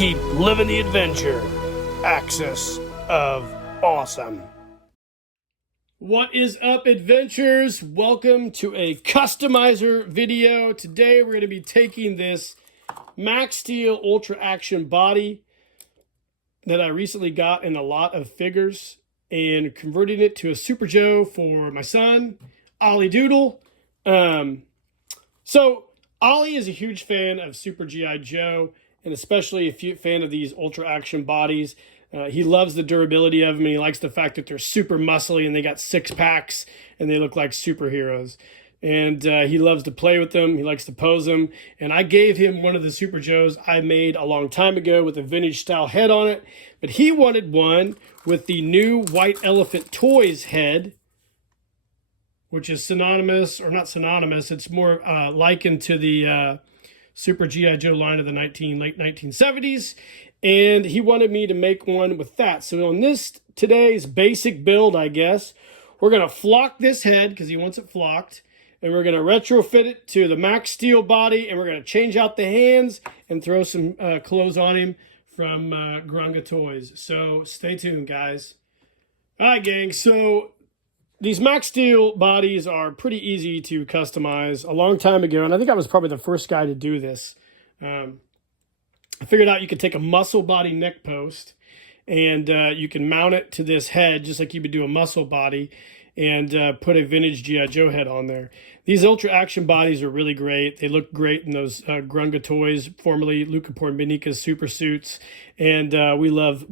Keep living the adventure. Axis of Awesome. What is up, adventurers? Welcome to a customizer video. Today we're going to be taking this Max Steel Ultra Action body that I recently got in a lot of figures and converting it to a Super Joe for my son, Ollie Doodle. So Ollie is a huge fan of Super G.I. Joe, and especially a fan of these Ultra Action bodies. He loves the durability of them, and he likes the fact that they're super muscly and they got six packs and they look like superheroes. And he loves to play with them. He likes to pose them. And I gave him one of the Super Joes I made a long time ago with a vintage style head on it. But he wanted one with the new White Elephant Toys head, which is synonymous, or not synonymous, it's more likened to the Super G.I. Joe line of the late 1970s. And he wanted me to make one with that. So on today's basic build, I guess, we're going to flock this head because he wants it flocked. And we're going to retrofit it to the Max Steel body. And we're going to change out the hands and throw some clothes on him from Grunga Toys. So stay tuned, guys. All right, gang. So these Max Steel bodies are pretty easy to customize. A long time ago, and I think I was probably the first guy to do this, I figured out you could take a muscle body neck post and you can mount it to this head just like you would do a muscle body and put a vintage G.I. Joe head on there. These Ultra Action bodies are really great. They look great in those Grunga Toys, formerly Luca Porminica's super suits, and we love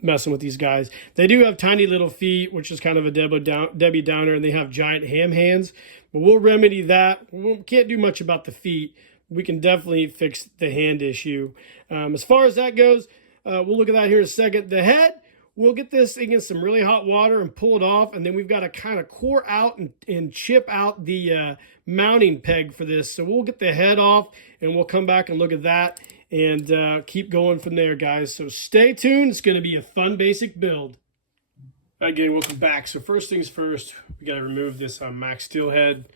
messing with these guys. They do have tiny little feet, which is kind of a Debbie Downer, and they have giant ham hands, but we'll remedy that. We can't do much about the feet. We can definitely fix the hand issue. As far as that goes, we'll look at that here in a second. The head, we'll get this against some really hot water and pull it off, and then we've got to kind of core out and chip out the mounting peg for this. So we'll get the head off, and we'll come back and look at that and keep going from there, guys. So stay tuned. It's going to be a fun basic build. All right, gang, welcome back. So first things first, we got to remove this Max Steel head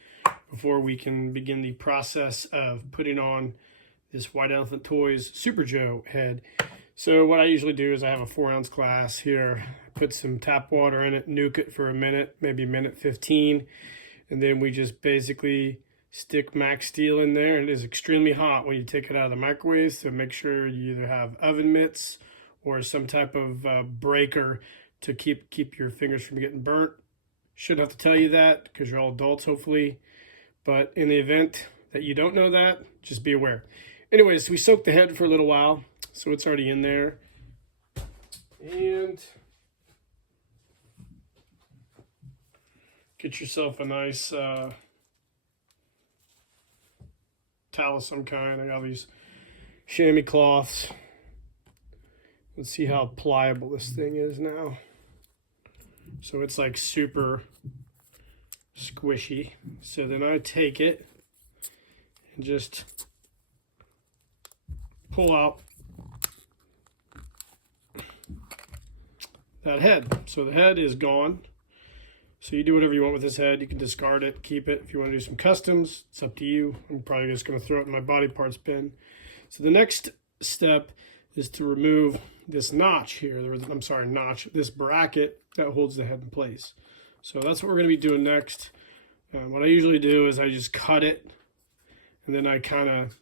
before we can begin the process of putting on this White Elephant Toys Super Joe head. So what I usually do is I have a 4-ounce glass here, put some tap water in it, nuke it for a minute, maybe a minute 15, and then we just basically stick Max Steel in there. And it is extremely hot when you take it out of the microwave, so make sure you either have oven mitts or some type of breaker to keep your fingers from getting burnt. Shouldn't have to tell you that because you're all adults, hopefully. But in the event that you don't know that, just be aware. Anyways, we soaked the head for a little while, so it's already in there. And get yourself a nice towel of some kind. I got these chamois cloths. Let's see how pliable this thing is now. So it's like super squishy. So then I take it and just pull out that head. So the head is gone. So you do whatever you want with this head. You can discard it, keep it. If you want to do some customs, it's up to you. I'm probably just going to throw it in my body parts bin. So the next step is to remove this notch here. This bracket that holds the head in place. So that's what we're going to be doing next. What I usually do is I just cut it, and then I kind of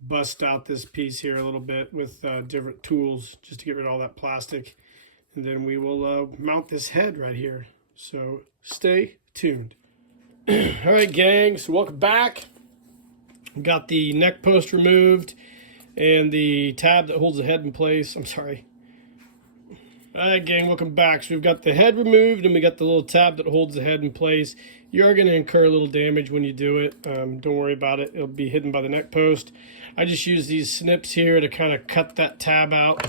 bust out this piece here a little bit with different tools just to get rid of all that plastic. And then we will mount this head right here. So stay tuned. All right, gang, so welcome back. We got the neck post removed and the tab that holds the head in place. I'm sorry. All right, gang, welcome back. So we've got the head removed and we got the little tab that holds the head in place. You are going to incur a little damage when you do it. Don't worry about it. It'll be hidden by the neck post. I just use these snips here to kind of cut that tab out.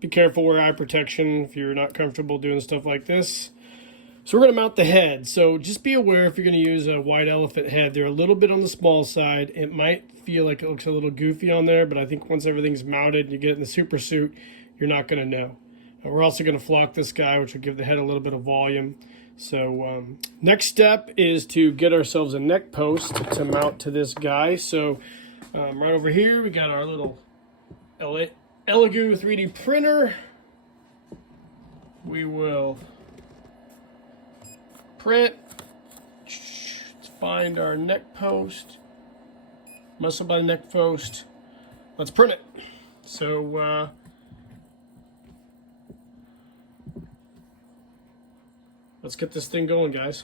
Be careful, wear eye protection if you're not comfortable doing stuff like this. So we're going to mount the head. So just be aware if you're going to use a White Elephant head, they're a little bit on the small side. It might feel like it looks a little goofy on there, but I think once everything's mounted and you get it in the super suit, you're not going to know. We're also going to flock this guy, which will give the head a little bit of volume. So next step is to get ourselves a neck post to mount to this guy. So right over here, we got our little Elegoo 3D printer. We will print. Let's find our neck post. Muscle by neck post. Let's print it. So let's get this thing going, guys.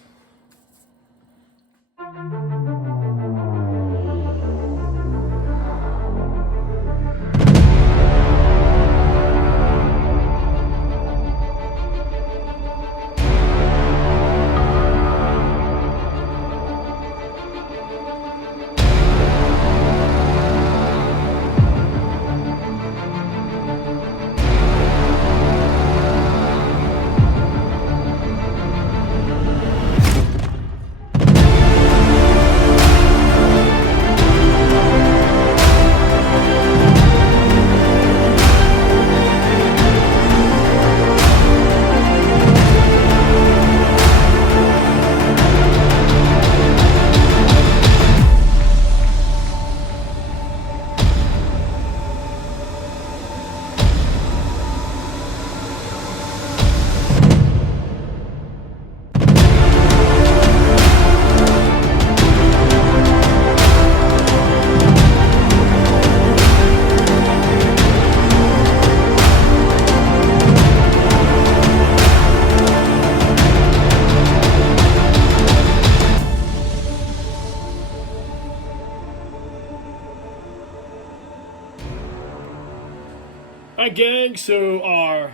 Alright gang, so our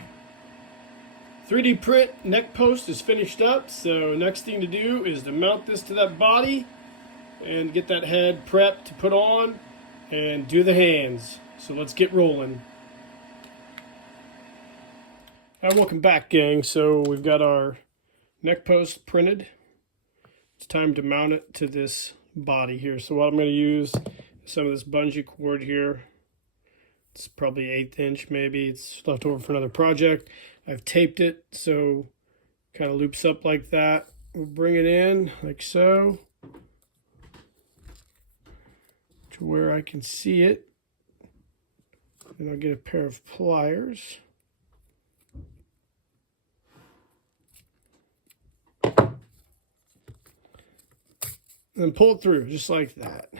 3D print neck post is finished up. So next thing to do is to mount this to that body and get that head prepped to put on and do the hands. So let's get rolling. Alright, welcome back gang. So we've got our neck post printed. It's time to mount it to this body here. So what I'm going to use is some of this bungee cord here. It's probably 1/8 inch maybe. It's left over for another project. I've taped it so kind of loops up like that. We'll bring it in like so to where I can see it. And I'll get a pair of pliers. And pull it through just like that.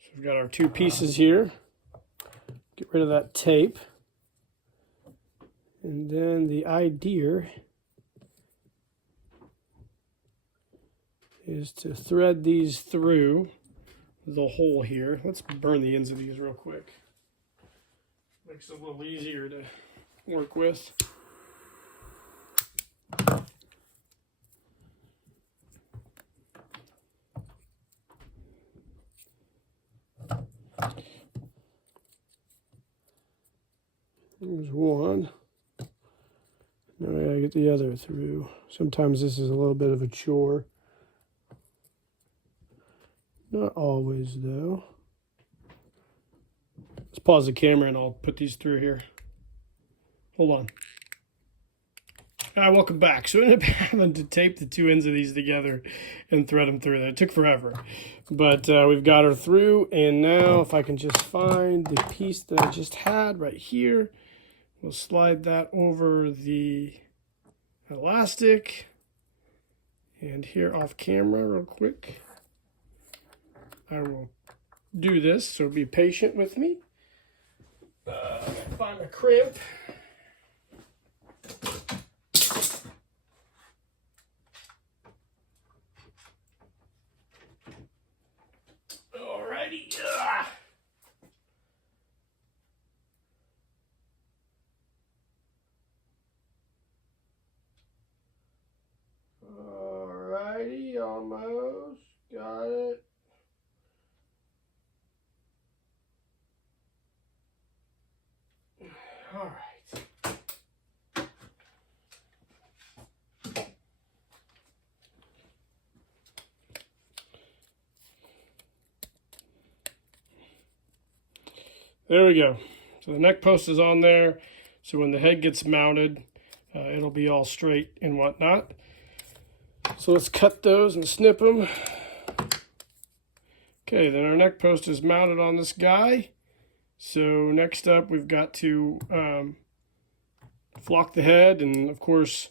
So we've got our two pieces here. Get rid of that tape. And then the idea is to thread these through the hole here. Let's burn the ends of these real quick. Makes it a little easier to work with. There's one. Now I gotta get the other through. Sometimes this is a little bit of a chore. Not always though. Let's pause the camera and I'll put these through here. Hold on. Alright, welcome back. So I ended up having to tape the two ends of these together and thread them through. That took forever. But we've got her through, and now if I can just find the piece that I just had right here, we'll slide that over the elastic. And here off camera real quick, I will do this, so be patient with me. Find my crimp. Alrighty. Alrighty, almost got it. All right. There we go. So the neck post is on there. So when the head gets mounted, it'll be all straight and whatnot. So let's cut those and snip them. Okay, then our neck post is mounted on this guy. So next up, we've got to flock the head and, of course,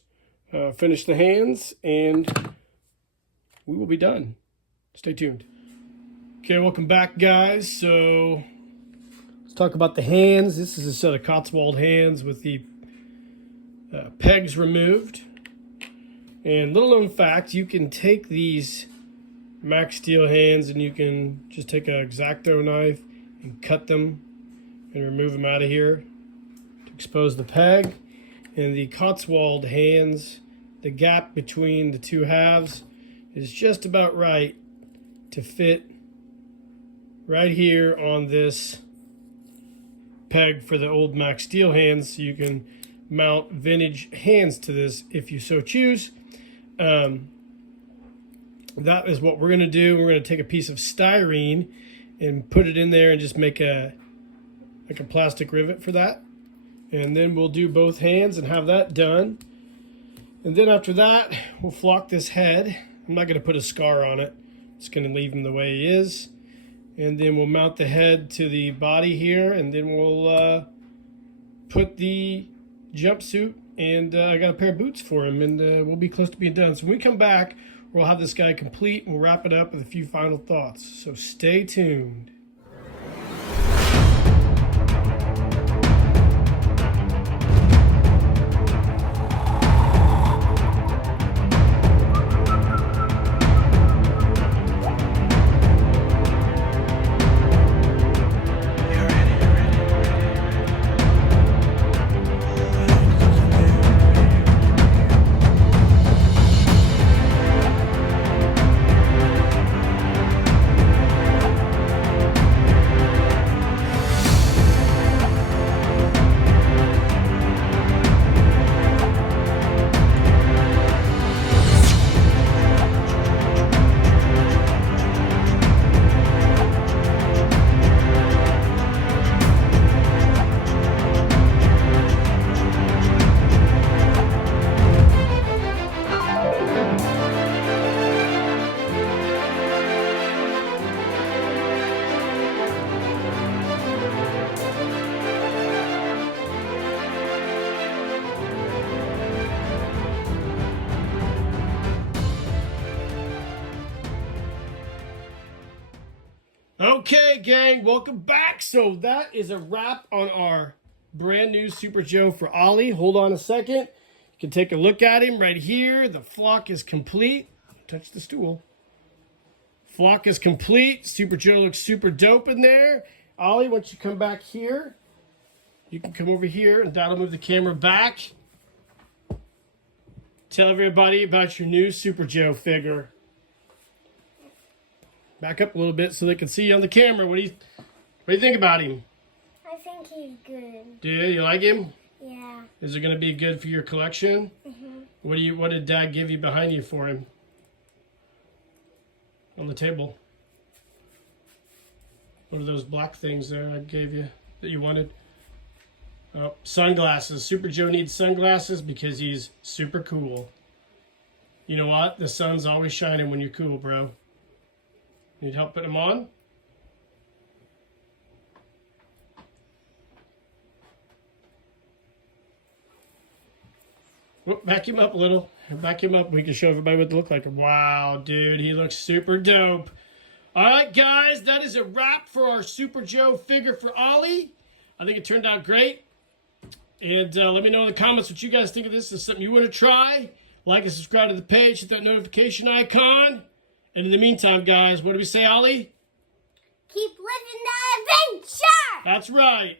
finish the hands, and we will be done. Stay tuned. Okay, welcome back, guys. So let's talk about the hands. This is a set of Cotswold hands with the pegs removed. And little known fact, you can take these Max Steel hands and you can just take an X-Acto knife and cut them and remove them out of here to expose the peg. And the Cotswold hands, the gap between the two halves is just about right to fit right here on this peg for the old Max Steel hands, so you can mount vintage hands to this if you so choose. That is what we're going to do. We're going to take a piece of styrene and put it in there and just make a plastic rivet for that. And then we'll do both hands and have that done. And then after that, we'll flock this head. I'm not going to put a scar on it. It's going to leave him the way he is. And then we'll mount the head to the body here, and then we'll put the jumpsuit, and I got a pair of boots for him, and we'll be close to being done. So when we come back, we'll have this guy complete, and we'll wrap it up with a few final thoughts. So stay tuned. Okay, gang, welcome back. So that is a wrap on our brand new Super Joe for Ollie. Hold on a second. You can take a look at him right here. The flock is complete. Touch the stool. Flock is complete. Super Joe looks super dope in there. Ollie, once you come back here, you can come over here and that'll move the camera back. Tell everybody about your new Super Joe figure. Back up a little bit so they can see you on the camera. What do you think about him? I think he's good. Do you like him? Yeah. Is it going to be good for your collection? Mm-hmm. What did Dad give you behind you for him? On the table. What are those black things there I gave you that you wanted? Oh, sunglasses. Super Joe needs sunglasses because he's super cool. You know what? The sun's always shining when you're cool, bro. Need help putting them on? Whoop, back him up a little. Back him up. We can show everybody what they look like. Wow, dude, he looks super dope. All right, guys, that is a wrap for our Super Joe figure for Ollie. I think it turned out great. And let me know in the comments what you guys think of this. Is this something you want to try? Like and subscribe to the page. Hit that notification icon. And in the meantime, guys, what do we say, Ollie? Keep living the adventure! That's right.